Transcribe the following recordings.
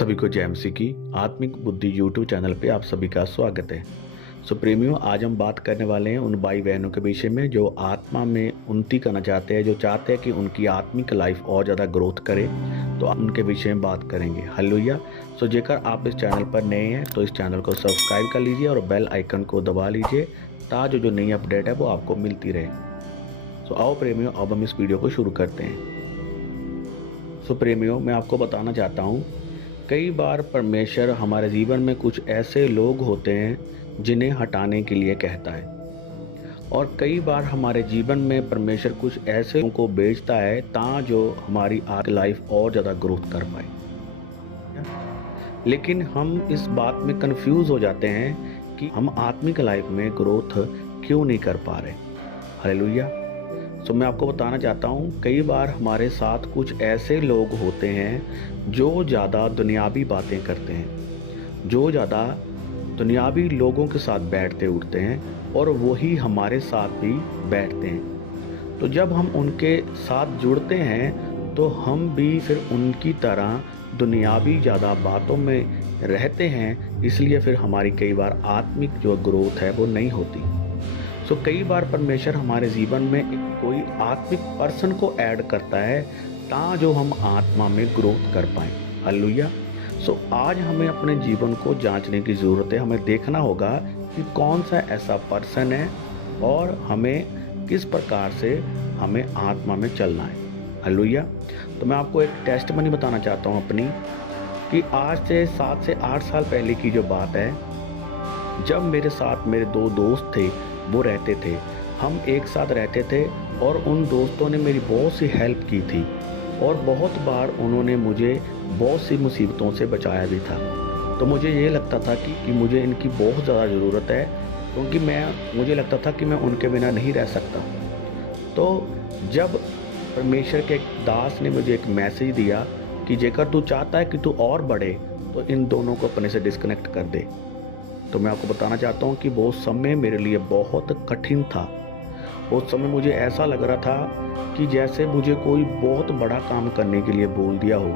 सभी को जेएमसी की आत्मिक बुद्धि यूट्यूब चैनल पे आप सभी का स्वागत है। सो प्रेमियों, आज हम बात करने वाले हैं उन भाई बहनों के विषय में जो आत्मा में उन्नति करना चाहते हैं, जो चाहते हैं कि उनकी आत्मिक लाइफ और ज़्यादा ग्रोथ करे। तो उनके विषय में बात करेंगे। हालेलुया। सो जेकर आप इस चैनल पर नए हैं तो इस चैनल को सब्सक्राइब कर लीजिए और बेल आइकन को दबा लीजिए ताकि जो नई अपडेट है वो आपको मिलती रहे। सो आओ प्रेमियों, अब हम इस वीडियो को शुरू करते हैं। सो प्रेमियों, मैं आपको बताना चाहता हूँ, कई बार परमेश्वर हमारे जीवन में कुछ ऐसे लोग होते हैं जिन्हें हटाने के लिए कहता है, और कई बार हमारे जीवन में परमेश्वर कुछ ऐसे लोगों को भेजता है ताकि जो हमारी लाइफ और ज़्यादा ग्रोथ कर पाए। लेकिन हम इस बात में कंफ्यूज हो जाते हैं कि हम आत्मिक लाइफ में ग्रोथ क्यों नहीं कर पा रहे। हालेलुया। सो मैं आपको बताना चाहता हूँ, कई बार हमारे साथ कुछ ऐसे लोग होते हैं जो ज़्यादा दुनियावी बातें करते हैं, जो ज़्यादा दुनियावी लोगों के साथ बैठते उठते हैं और वही हमारे साथ भी बैठते हैं। तो जब हम उनके साथ जुड़ते हैं तो हम भी फिर उनकी तरह दुनियावी ज़्यादा बातों में रहते हैं, इसलिए फिर हमारी कई बार आत्मिक जो ग्रोथ है वो नहीं होती। सो कई बार परमेश्वर हमारे जीवन में कोई आत्मिक पर्सन को ऐड करता है ताकि जो हम आत्मा में ग्रोथ कर पाएँ। हालेलुया। सो आज हमें अपने जीवन को जांचने की ज़रूरत है। हमें देखना होगा कि कौन सा ऐसा पर्सन है और हमें किस प्रकार से हमें आत्मा में चलना है। हालेलुया। तो मैं आपको एक टेस्टमनी बताना चाहता हूँ अपनी, कि आज से 7 से 8 साल पहले की जो बात है, जब मेरे साथ मेरे 2 दोस्त थे वो रहते थे। हम एक साथ रहते थे और उन दोस्तों ने मेरी बहुत सी हेल्प की थी और बहुत बार उन्होंने मुझे बहुत सी मुसीबतों से बचाया भी था। तो मुझे ये लगता था कि मुझे इनकी बहुत ज़्यादा ज़रूरत है, क्योंकि मुझे लगता था कि मैं उनके बिना नहीं रह सकता। तो जब परमेश्वर के एक दास ने मुझे एक मैसेज दिया कि जेकर तू चाहता है कि तू और बढ़े तो इन दोनों को अपने से डिस्कनेक्ट कर दे। तो मैं आपको बताना चाहता हूँ कि वो समय मेरे लिए बहुत कठिन था। उस समय मुझे ऐसा लग रहा था कि जैसे मुझे कोई बहुत बड़ा काम करने के लिए बोल दिया हो,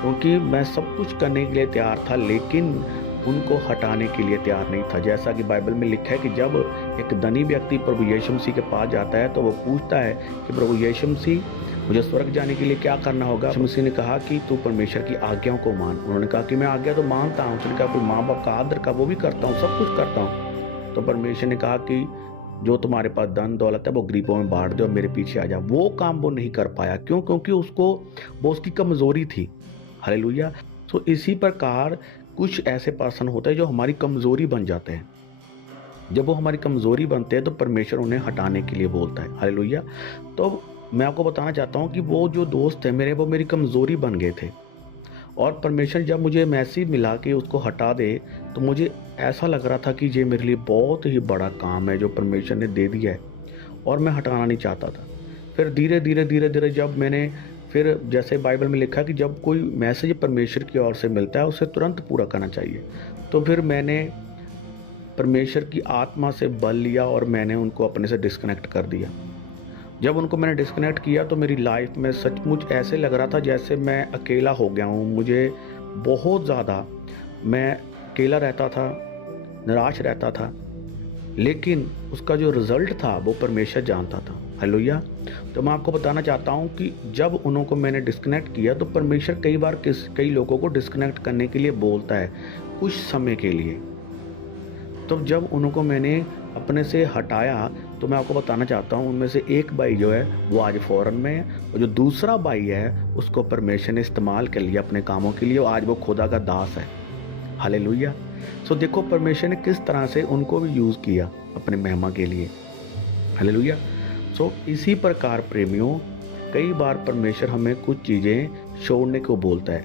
क्योंकि मैं सब कुछ करने के लिए तैयार था लेकिन उनको हटाने के लिए तैयार नहीं था। जैसा कि बाइबल में लिखा है कि जब एक धनी व्यक्ति प्रभु यीशु मसीह के पास जाता है तो वो पूछता है कि प्रभु यीशु मसीह, मुझे स्वर्ग जाने के लिए क्या करना होगा। यीशु मसीह ने कहा कि तू परमेश्वर की आज्ञाओं को मान। उन्होंने कहा कि मैं आज्ञा तो मानता हूँ। उसने कहा, फिर माँ बाप का आदर का वो भी करता हूँ, सब कुछ करता हूँ। तो परमेश्वर ने कहा कि जो तुम्हारे पास धन दौलत है वो गरीबों में बांट दो और मेरे पीछे आ जा। वो काम वो नहीं कर पाया। क्यों? क्योंकि वो उसकी कमज़ोरी थी। हालेलुया। तो इसी प्रकार कुछ ऐसे पर्सन होते हैं जो हमारी कमज़ोरी बन जाते हैं। जब वो हमारी कमज़ोरी बनते हैं तो परमेश्वर उन्हें हटाने के लिए बोलता है। हालेलुया। तो मैं आपको बताना चाहता हूँ कि वो जो दोस्त है मेरे, वो मेरी कमज़ोरी बन गए थे, और परमेश्वर जब मुझे मैसेज मिला कि उसको हटा दे तो मुझे ऐसा लग रहा था कि ये मेरे लिए बहुत ही बड़ा काम है जो परमेश्वर ने दे दिया है और मैं हटाना नहीं चाहता था। फिर धीरे धीरे जब मैंने, फिर जैसे बाइबल में लिखा है कि जब कोई मैसेज परमेश्वर की ओर से मिलता है उसे तुरंत पूरा करना चाहिए। तो फिर मैंने परमेश्वर की आत्मा से बल लिया और मैंने उनको अपने से डिस्कनेक्ट कर दिया। जब उनको मैंने डिस्कनेक्ट किया तो मेरी लाइफ में सचमुच ऐसे लग रहा था जैसे मैं अकेला हो गया हूँ। मुझे बहुत ज़्यादा, मैं अकेला रहता था, निराश रहता था, लेकिन उसका जो रिज़ल्ट था वो परमेश्वर जानता था। हालेलुया। तो मैं आपको बताना चाहता हूँ कि जब उनको मैंने डिस्कनेक्ट किया तो परमेश्वर कई बार कई लोगों को डिस्कनेक्ट करने के लिए बोलता है कुछ समय के लिए। तो जब उनको मैंने अपने से हटाया तो मैं आपको बताना चाहता हूँ, उनमें से एक भाई जो है वो आज फॉरेन में है और जो दूसरा भाई है उसको परमेश्वर ने इस्तेमाल कर लिया अपने कामों के लिए और आज वो खुदा का दास है। हालेलुया। सो देखो परमेश्वर ने किस तरह से उनको भी यूज़ किया अपने महिमा के लिए। हालेलुया। सो इसी प्रकार प्रेमियों, कई बार परमेश्वर हमें कुछ चीज़ें छोड़ने को बोलता है।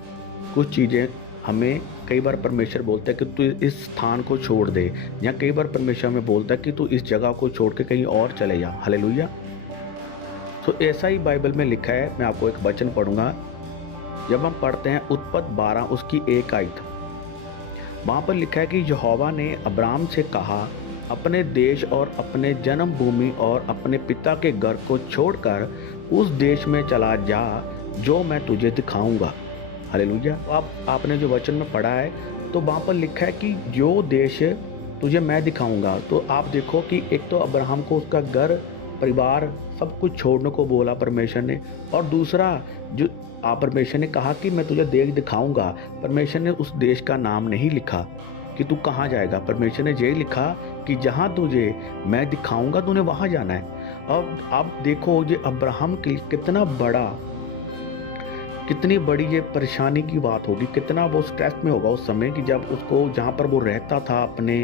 कुछ चीज़ें हमें कई बार परमेश्वर बोलता है कि तू इस स्थान को छोड़ दे, या कई बार परमेश्वर हमें बोलता है कि तू इस जगह को छोड़ के कहीं और चले जा। हालेलुया। तो ऐसा ही बाइबल में लिखा है। मैं आपको एक वचन पढ़ूंगा। जब हम पढ़ते हैं उत्पत्ति 12 उसकी 1 आयत, वहाँ पर लिखा है कि यहोवा ने अब्राम से कहा, अपने देश और अपने जन्मभूमि और अपने पिता के घर को छोड़कर उस देश में चला जा जो मैं तुझे दिखाऊंगा। हालेलुया। तो आपने जो वचन में पढ़ा है तो वहाँ पर लिखा है कि जो देश तुझे मैं दिखाऊंगा। तो आप देखो कि एक तो अब्राहम को उसका घर परिवार सब कुछ छोड़ने को बोला परमेश्वर ने, और दूसरा जो परमेश्वर ने कहा कि मैं तुझे देश दिखाऊंगा। परमेश्वर ने उस देश का नाम नहीं लिखा कि तू कहाँ जाएगा। परमेश्वर ने यही लिखा कि जहाँ तुझे मैं दिखाऊंगा तूने वहाँ जाना है। अब आप देखो ये अब्राहम के लिए कितनी बड़ी ये परेशानी की बात होगी, कितना वो स्ट्रेस में होगा उस समय कि जब उसको जहाँ पर वो रहता था अपने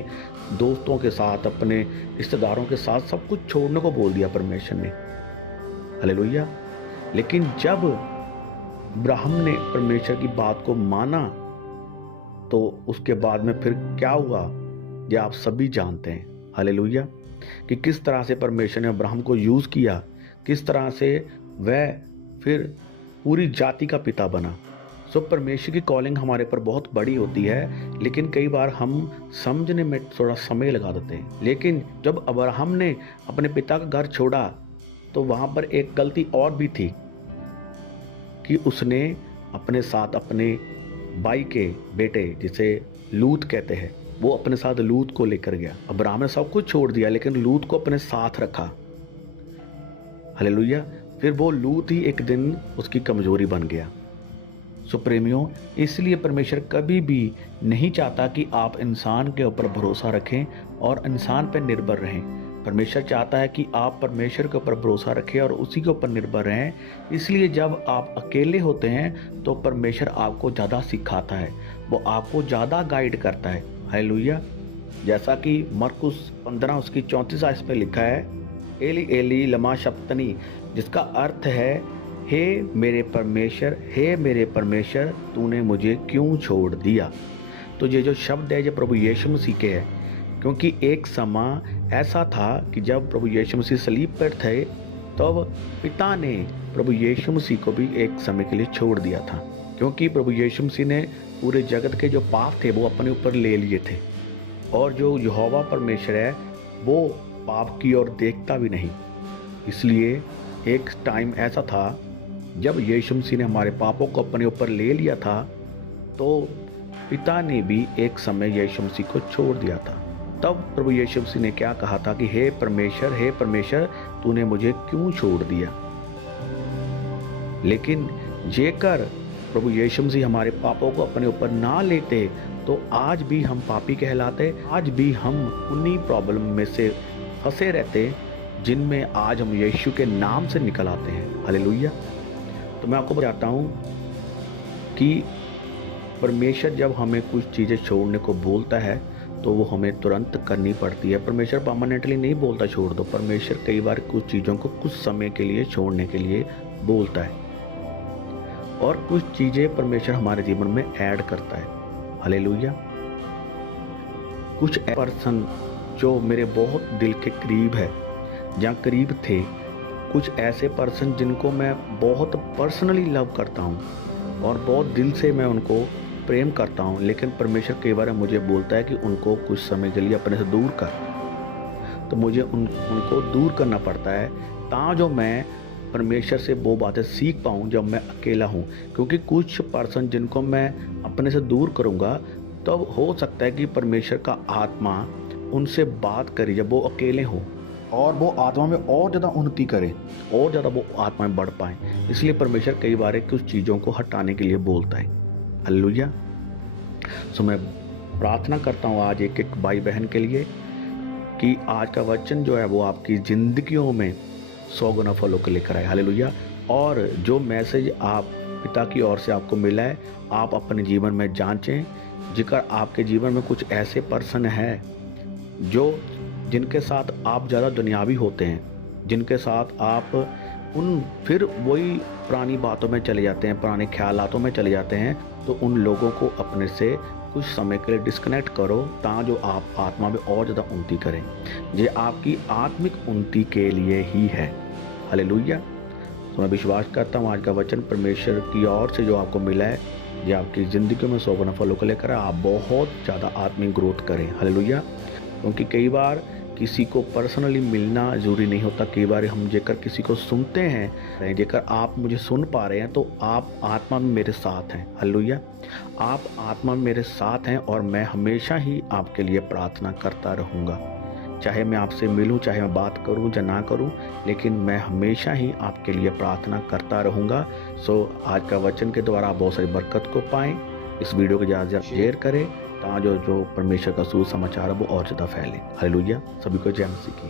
दोस्तों के साथ, अपने रिश्तेदारों के साथ सब कुछ छोड़ने को बोल दिया परमेश्वर ने। हालेलुया। लेकिन जब अब्राहम ने परमेश्वर की बात को माना तो उसके बाद में फिर क्या हुआ ये आप सभी जानते हैं। हालेलुया। कि किस तरह से परमेश्वर ने अब्राहम को यूज़ किया, किस तरह से वह फिर पूरी जाति का पिता बना। सो परमेश्वर की कॉलिंग हमारे पर बहुत बड़ी होती है, लेकिन कई बार हम समझने में थोड़ा समय लगा देते हैं। लेकिन जब अब्राहम ने अपने पिता का घर छोड़ा तो वहाँ पर एक गलती और भी थी कि उसने अपने साथ अपने भाई के बेटे जिसे लूत कहते हैं, वो अपने साथ लूत को लेकर गया। अब्राहम ने सब कुछ छोड़ दिया लेकिन लूत को अपने साथ रखा। हालेलुया। फिर वो लूत ही एक दिन उसकी कमजोरी बन गया। सो प्रेमियों, इसलिए परमेश्वर कभी भी नहीं चाहता कि आप इंसान के ऊपर भरोसा रखें और इंसान पर निर्भर रहें। परमेश्वर चाहता है कि आप परमेश्वर के ऊपर भरोसा रखें और उसी के ऊपर निर्भर रहें। इसलिए जब आप अकेले होते हैं तो परमेश्वर आपको ज़्यादा सिखाता है, वो आपको ज़्यादा गाइड करता है। हालेलुया। जैसा कि मरकुस 15 उसकी 34 आयत में लिखा है, एली एली लमा शब्तनी, जिसका अर्थ है हे मेरे परमेश्वर तूने मुझे क्यों छोड़ दिया। तो ये जो शब्द है ये प्रभु यीशु मसीह के है, क्योंकि एक समय ऐसा था कि जब प्रभु यीशु मसीह सलीब पर थे तब पिता ने प्रभु यीशु मसीह को भी एक समय के लिए छोड़ दिया था, क्योंकि प्रभु यीशु मसीह ने पूरे जगत के जो पाप थे वो अपने ऊपर ले लिए थे, और जो यहोवा परमेश्वर है वो पाप की ओर देखता भी नहीं। इसलिए एक टाइम ऐसा था जब यीशु मसीह ने हमारे पापों को अपने ऊपर ले लिया था तो पिता ने भी एक समय यीशु मसीह को छोड़ दिया था। तब प्रभु यीशु मसीह ने क्या कहा था कि हे परमेश्वर तूने मुझे क्यों छोड़ दिया। लेकिन जेकर प्रभु यीशु मसीह हमारे पापों को अपने ऊपर ना लेते तो आज भी हम पापी कहलाते, आज भी हम उन्हीं प्रॉब्लम में से फंसे रहते जिनमें आज हम यीशु के नाम से निकल आते हैं। हालेलुया। तो मैं आपको बताता हूँ कि परमेश्वर जब हमें कुछ चीज़ें छोड़ने को बोलता है तो वो हमें तुरंत करनी पड़ती है। परमेश्वर परमानेंटली नहीं बोलता छोड़ दो। परमेश्वर कई बार कुछ चीज़ों को कुछ समय के लिए छोड़ने के लिए बोलता है, और कुछ चीज़ें परमेश्वर हमारे जीवन में ऐड करता है। हालेलुया। कुछ पर्सन जो मेरे बहुत दिल के करीब है या करीब थे, कुछ ऐसे पर्सन जिनको मैं बहुत पर्सनली लव करता हूँ और बहुत दिल से मैं उनको प्रेम करता हूँ, लेकिन परमेश्वर कई बार मुझे बोलता है कि उनको कुछ समय के लिए अपने से दूर कर। तो मुझे उनको दूर करना पड़ता है ताकि मैं परमेश्वर से वो बातें सीख पाऊँ जब मैं अकेला हूँ। क्योंकि कुछ पर्सन जिनको मैं अपने से दूर करूँगा तब हो सकता है कि परमेश्वर का आत्मा उनसे बात करे जब वो अकेले हों, और वो आत्मा में और ज़्यादा उन्नति करें, और ज़्यादा वो आत्मा में बढ़ पाएँ। इसलिए परमेश्वर कई बार कुछ चीज़ों को हटाने के लिए बोलता है। हालेलुया। सो मैं प्रार्थना करता हूँ आज एक भाई बहन के लिए कि आज का वचन जो है वो आपकी ज़िंदगियों में 100 गुना फलों को लेकर आए। हालेलुया। और जो मैसेज आप पिता की ओर से आपको मिला है आप अपने जीवन में जांचें। जिक्र आपके जीवन में कुछ ऐसे पर्सन हैं जिनके साथ आप ज़्यादा दुनियावी होते हैं, जिनके साथ आप फिर वही पुरानी बातों में चले जाते हैं, पुराने ख्यालातों में चले जाते हैं, तो उन लोगों को अपने से कुछ समय के लिए डिस्कनेक्ट करो ताकि जो आप आत्मा में और ज़्यादा उन्नति करें। ये आपकी आत्मिक उन्नति के लिए ही है। हालेलुया। तो मैं विश्वास करता हूँ आज का वचन परमेश्वर की ओर से जो आपको मिला है ये आपकी ज़िंदगी में 100 गुना फलों को लेकर आप बहुत ज़्यादा आत्मिक ग्रोथ करें। हालेलुया। क्योंकि कई बार किसी को पर्सनली मिलना ज़रूरी नहीं होता। कई बार हम जेकर किसी को सुनते हैं, जेकर आप मुझे सुन पा रहे हैं, तो आप आत्मा में मेरे साथ हैं। हालेलुया। आप आत्मा में मेरे साथ हैं और मैं हमेशा ही आपके लिए प्रार्थना करता रहूँगा। चाहे मैं आपसे मिलूं, चाहे मैं बात करूं या ना करूं, लेकिन मैं हमेशा ही आपके लिए प्रार्थना करता रहूँगा। आज का वचन के द्वारा आप बहुत सारी बरकत को पाएं। इस वीडियो को ज़्यादा शेयर करें ताकि जो परमेश्वर का सुसमाचार है वो और ज़्यादा फैले। हालेलुया। सभी को जय मसीह की।